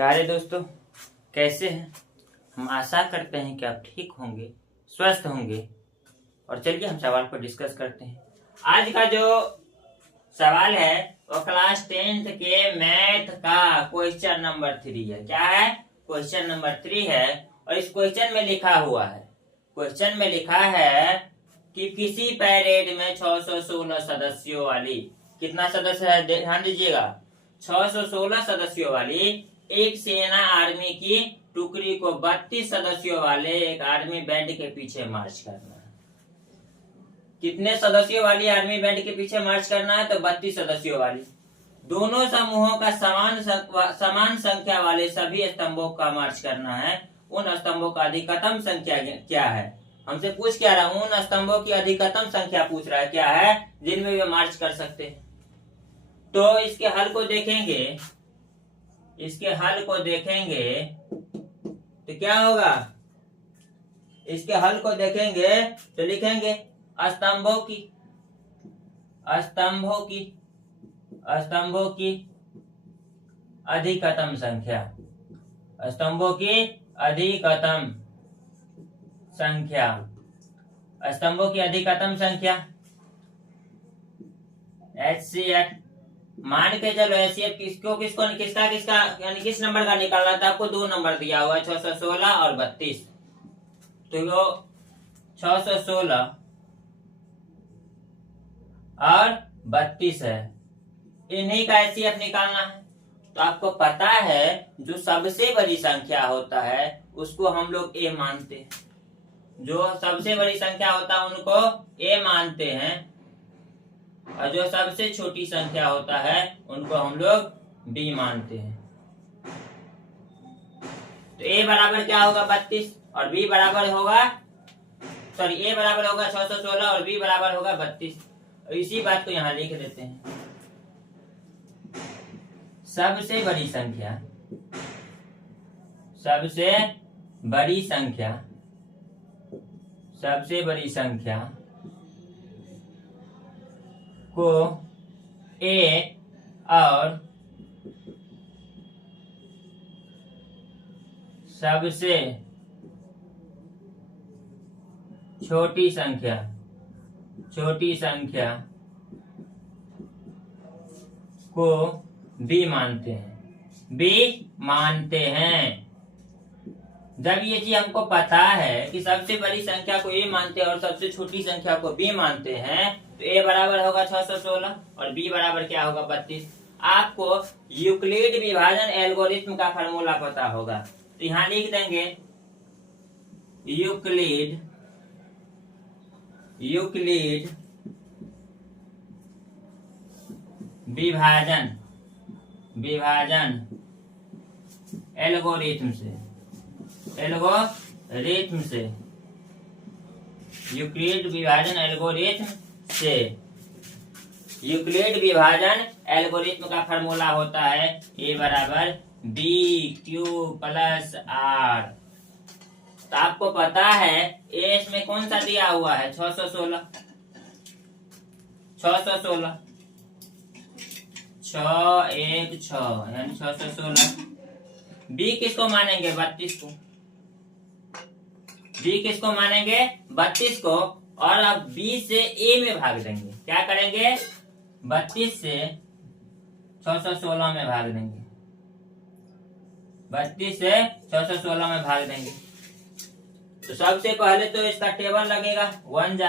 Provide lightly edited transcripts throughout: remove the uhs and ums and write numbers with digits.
प्यारे दोस्तों, कैसे हैं? हम आशा करते हैं कि आप ठीक होंगे, स्वस्थ होंगे। और चलिए हम सवाल को डिस्कस करते हैं। आज का जो सवाल है वो क्लास 10th के मैथ का क्वेश्चन नंबर 3 है। क्या है? क्वेश्चन नंबर 3 है। और इस क्वेश्चन में लिखा हुआ है, क्वेश्चन में लिखा है कि किसी पैरेड में 616 सदस्यों वाली, कितना सदस्य है ध्यान दीजिएगा, 616 सदस्यों वाली एक सेना आर्मी की टुकड़ी को 32 सदस्यों वाले एक आर्मी बैंड के पीछे मार्च करना है। कितने सदस्यों वाली आर्मी बैंड के पीछे मार्च करना है? तो 32 सदस्यों वाली। दोनों समूहों का समान संख्या वाले सभी स्तंभों का मार्च करना है। उन स्तंभों का अधिकतम संख्या क्या है? हमसे पूछ क्या रहा है? उन स्तंभों की अधिकतम संख्या पूछ रहा है, क्या है जिनमें वे मार्च कर सकते हैं। तो इसके हल को देखेंगे, इसके हल को देखेंगे तो क्या होगा? इसके हल को देखेंगे तो लिखेंगे स्तंभों की अधिकतम संख्या, स्तंभों की अधिकतम संख्या, स्तंभों की अधिकतम संख्या HCF। मान के चलो HCF किसका यानी किस नंबर का निकालना था? आपको 2 नंबर दिया हुआ है, 616 और 32। तो वो 616 और 32 है, इन्हीं का HCF निकालना है। तो आपको पता है जो सबसे बड़ी संख्या होता है उसको हम लोग A मानते हैं, जो सबसे बड़ी संख्या होता है उनको A मानते हैं, और जो सबसे छोटी संख्या होता है उनको हम लोग B मानते हैं। तो A बराबर क्या होगा? 32 और B बराबर होगा, A बराबर होगा 616 और B बराबर होगा 32। और इसी बात को यहाँ लिख देते हैं। सबसे बड़ी संख्या, सबसे बड़ी संख्या, सबसे बड़ी संख्या को A और सबसे छोटी संख्या को B मानते हैं। जब ये चीज हमको पता है कि सबसे बड़ी संख्या को A मानते हैं और सबसे छोटी संख्या को B मानते हैं, तो A बराबर होगा 616 और B बराबर क्या होगा? 32। आपको यूक्लिड विभाजन एल्गोरिथम का फार्मूला पता होगा, तो यहाँ लिख देंगे यूक्लिड विभाजन एल्गोरिथम से यूक्लिड विभाजन एल्गोरिथम का फार्मूला होता है A बराबर BQ + R। तो आपको पता है A में कौन सा दिया हुआ है? 616 616 यानी 616। B किसको मानेंगे? 32 को। B किसको मानेंगे? 32 को। और अब B से A में भाग देंगे। क्या करेंगे? 32 से 616 में भाग देंगे, 32 से 616 में भाग देंगे। तो सबसे पहले तो इसका टेबल लगेगा 1 जा,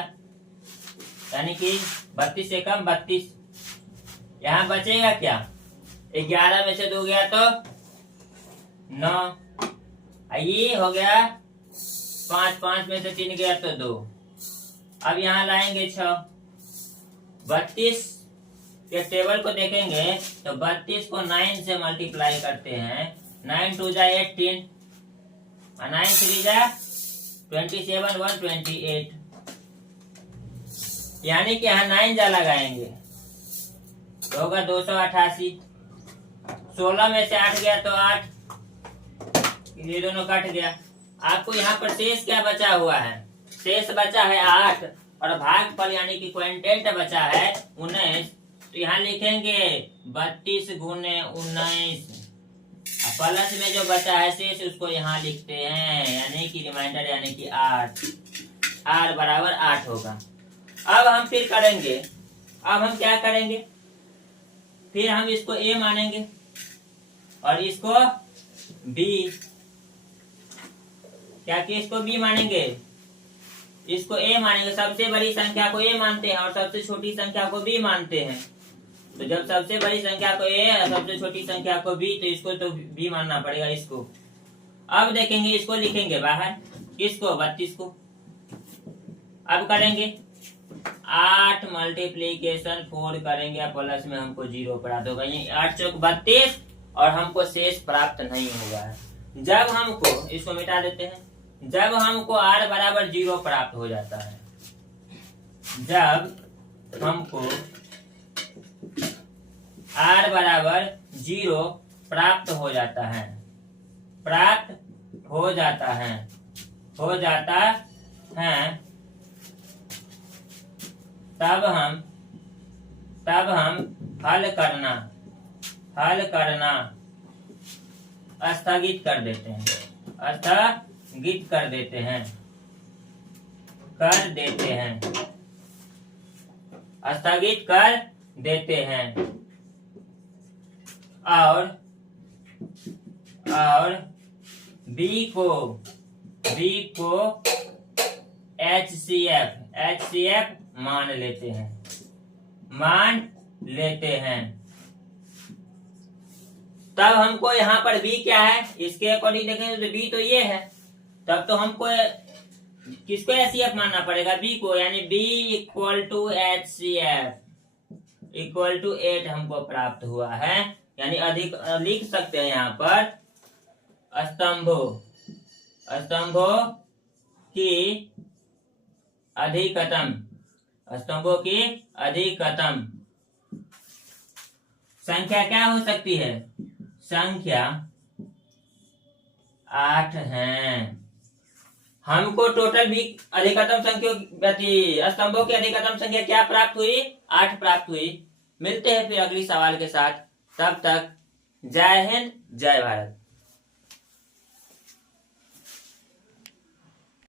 यानी कि 32 से कम 32। यहाँ बचेगा क्या? 11 में से 2 गया तो 9, ये हो गया 5 में से 3 गया तो 2। अब यहाँ लाएंगे 6। 32 के टेबल को देखेंगे तो 32 को 9 से मल्टीप्लाई करते हैं। 9 2 जा 18 और 9 3 जा 27 1 28, यानी कि यहाँ 9 जा लगाएंगे तो होगा 288। 16 में से 8 गया तो 8, ये दोनों कट गया। आपको यहाँ पर शेष क्या बचा हुआ है? शेष बचा है 8 और भागफल यानी कि क्वोटिएंट बचा है 19। तो यहाँ लिखेंगे 32 × 19 प्लस में जो बचा है शेष उसको यहाँ लिखते हैं, यानी कि रिमाइंडर यानी कि 8। r बराबर 8 होगा। अब हम फिर करेंगे, अब हम क्या करेंगे, फिर हम इसको a मानेंगे और इसको b, क्या कि इसको b मानेंगे, इसको a मानेंगे। सबसे बड़ी संख्या को a मानते हैं और सबसे छोटी संख्या को b मानते हैं। तो जब सबसे बड़ी संख्या को a और सबसे छोटी संख्या को b, तो इसको तो b मानना पड़ेगा इसको। अब देखेंगे, इसको लिखेंगे बाहर, इसको 32 को। अब करेंगे 8 मल्टीप्लीकेशन 4 करेंगे, प्लस में हमको 0 प्राप्त होगा। ये 8 चौक 32 और हमको शेष प्राप्त नहीं हुआ है। जब हमको, इसको मिटा देते हैं, जब हमको r बराबर 0 प्राप्त हो जाता है, जब हमको r बराबर 0 प्राप्त हो जाता है, प्राप्त हो जाता है, हो जाता है, तब हम हल करना स्थगित कर देते हैं, स्थगित कर देते हैं, स्थगित कर देते हैं। और b को HCF मान लेते हैं। तब हमको यहाँ पर b क्या है, इसके अकॉर्डिंग देखेंगे तो b तो ये है। तब तो हमको किसको HCF मानना पड़ेगा, b को, यानी b equal to HCF equal to 8 हमको प्राप्त हुआ है। यानी अधिक लिख सकते हैं यहाँ पर स्तंभों की अधिकतम संख्या क्या हो सकती है, संख्या 8 है। हमको टोटल भी अधिकतम स्तंभों की अधिकतम संख्या क्या प्राप्त हुई, 8 प्राप्त हुई। मिलते हैं फिर अगली सवाल के साथ, तब तक जय हिंद जय भारत।